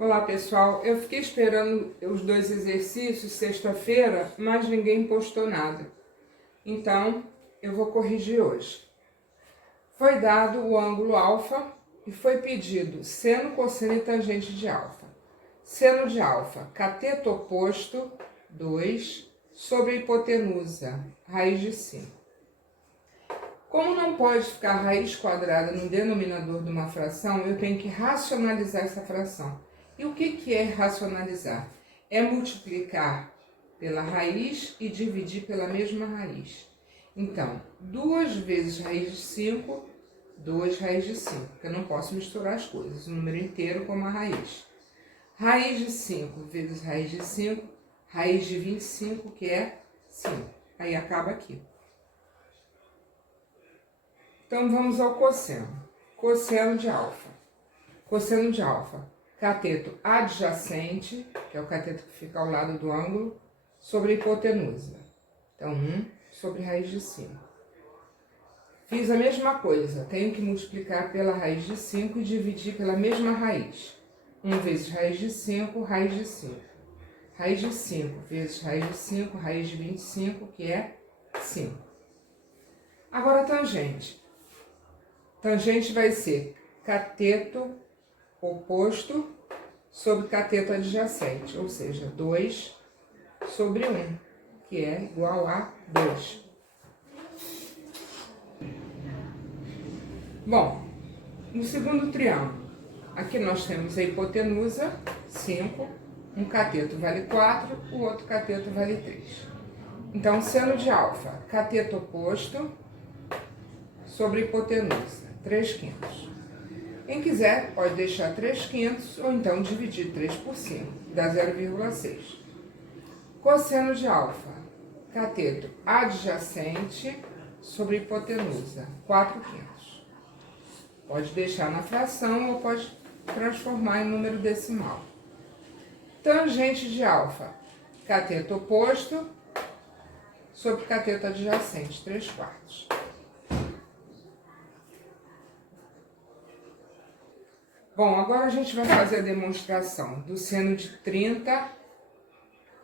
Olá pessoal, eu fiquei esperando os dois exercícios sexta-feira, mas ninguém postou nada. Então, eu vou corrigir hoje. Foi dado o ângulo alfa e foi pedido seno, cosseno e tangente de alfa. Seno de alfa, cateto oposto, 2, sobre a hipotenusa, raiz de 5. Como não pode ficar raiz quadrada no denominador de uma fração, eu tenho que racionalizar essa fração. E o que é racionalizar? É multiplicar pela raiz e dividir pela mesma raiz. Então, 2 vezes raiz de 5, 2 raiz de 5, porque eu não posso misturar as coisas, o número inteiro com uma raiz. Raiz de 5 vezes raiz de 5, raiz de 25, que é 5. Aí acaba aqui. Então, vamos ao cosseno. Cosseno de alfa. Cosseno de alfa. Cateto adjacente, que é o cateto que fica ao lado do ângulo, sobre a hipotenusa. Então, 1 sobre raiz de 5. Fiz a mesma coisa. Tenho que multiplicar pela raiz de 5 e dividir pela mesma raiz. 1 vezes raiz de 5, raiz de 5. Raiz de 5 vezes raiz de 5, raiz de 25, que é 5. Agora, tangente. Tangente vai ser cateto oposto sobre cateto adjacente, ou seja, 2 sobre 1, que é igual a 2. Bom, no segundo triângulo, aqui nós temos a hipotenusa, 5, um cateto vale 4, o outro cateto vale 3. Então, seno de alfa, cateto oposto sobre hipotenusa, 3/5. Quem quiser pode deixar 3/5 ou então dividir 3 por 5, dá 0,6. Cosseno de alfa, cateto adjacente sobre hipotenusa, 4/5. Pode deixar na fração ou pode transformar em número decimal. Tangente de alfa, cateto oposto sobre cateto adjacente, 3/4. Bom, agora a gente vai fazer a demonstração do seno de 30,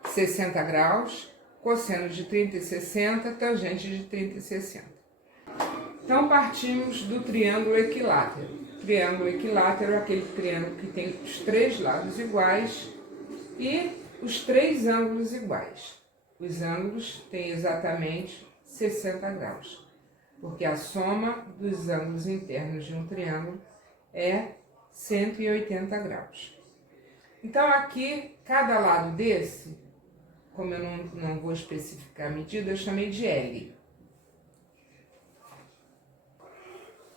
60 graus, cosseno de 30 e 60, tangente de 30 e 60. Então, partimos do triângulo equilátero. Triângulo equilátero é aquele triângulo que tem os 3 lados iguais e os 3 ângulos iguais. Os ângulos têm exatamente 60 graus, porque a soma dos ângulos internos de um triângulo é 180 graus. Então, aqui, cada lado desse, como eu não vou especificar a medida, eu chamei de L.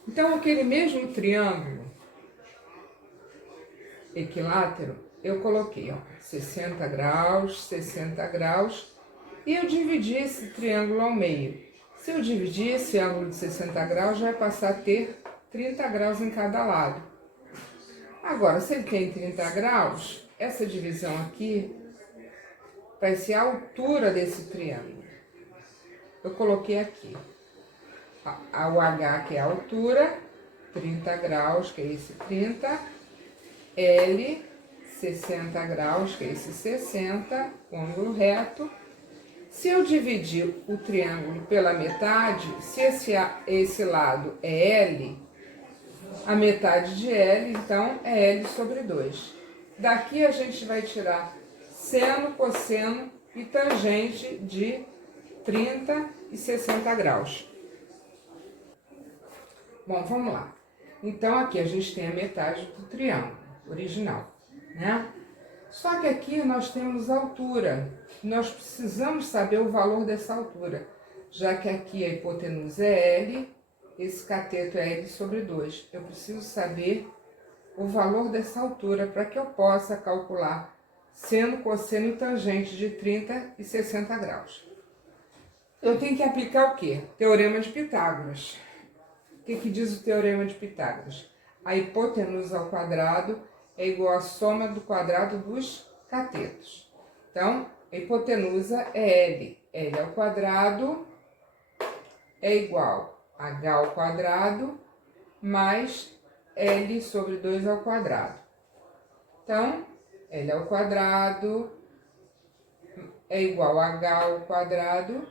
Então, aquele mesmo triângulo equilátero, eu coloquei, 60 graus, 60 graus, e eu dividi esse triângulo ao meio. Se eu dividir esse ângulo de 60 graus, vai passar a ter 30 graus em cada lado. Agora, se ele tem 30 graus, essa divisão aqui vai ser a altura desse triângulo. Eu coloquei aqui o H, que é a altura, 30 graus, que é esse 30, L, 60 graus, que é esse 60, o ângulo reto. Se eu dividir o triângulo pela metade, se esse lado é L, a metade de L, então, é L sobre 2. Daqui a gente vai tirar seno, cosseno e tangente de 30 e 60 graus. Bom, vamos lá. Então, aqui a gente tem a metade do triângulo original, né? Só que aqui nós temos altura. Nós precisamos saber o valor dessa altura, já que aqui a hipotenusa é L, esse cateto é L sobre 2. Eu preciso saber o valor dessa altura para que eu possa calcular seno, cosseno e tangente de 30 e 60 graus. Eu tenho que aplicar o quê? Teorema de Pitágoras. O que diz o Teorema de Pitágoras? A hipotenusa ao quadrado é igual à soma do quadrado dos catetos. Então, a hipotenusa é L. L ao quadrado é igual a H ao quadrado mais L sobre 2 ao quadrado. Então, L ao quadrado é igual a H ao quadrado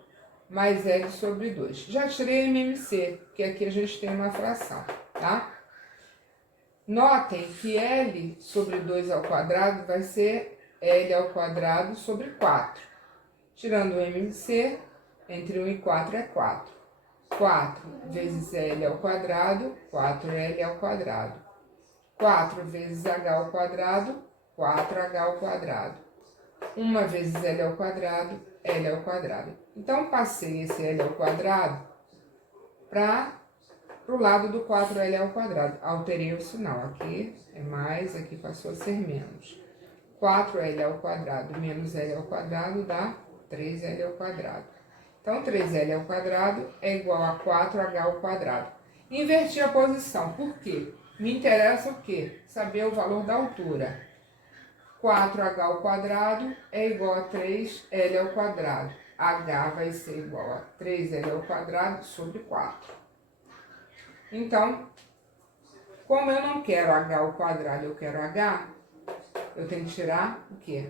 mais L sobre 2. Já tirei MMC, porque aqui a gente tem uma fração, tá? Notem que L sobre 2 ao quadrado vai ser L ao quadrado sobre 4. Tirando o MMC, entre 1 e 4 é 4. 4 vezes L ao quadrado, 4L ao quadrado. 4 vezes H ao quadrado, 4H ao quadrado. 1 vezes L ao quadrado, L ao quadrado. Então, passei esse L ao quadrado para o lado do 4L ao quadrado. Alterei o sinal. Aqui é mais, aqui passou a ser menos. 4L ao quadrado menos L ao quadrado dá 3L ao quadrado. Então, 3L ao quadrado é igual a 4H ao quadrado. Inverti a posição. Por quê? Me interessa o quê? Saber o valor da altura. 4H ao quadrado é igual a 3L ao quadrado. H vai ser igual a 3L ao quadrado sobre 4. Então, como eu não quero H ao quadrado, eu quero H, eu tenho que tirar o quê?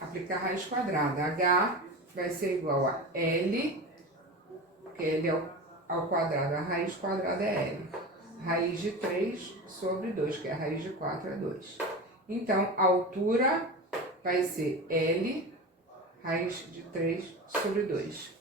Aplicar raiz quadrada. H vai ser igual a L, porque L ao quadrado, a raiz quadrada é L. Raiz de 3 sobre 2, que é a raiz de 4 é 2. Então, a altura vai ser L, raiz de 3 sobre 2.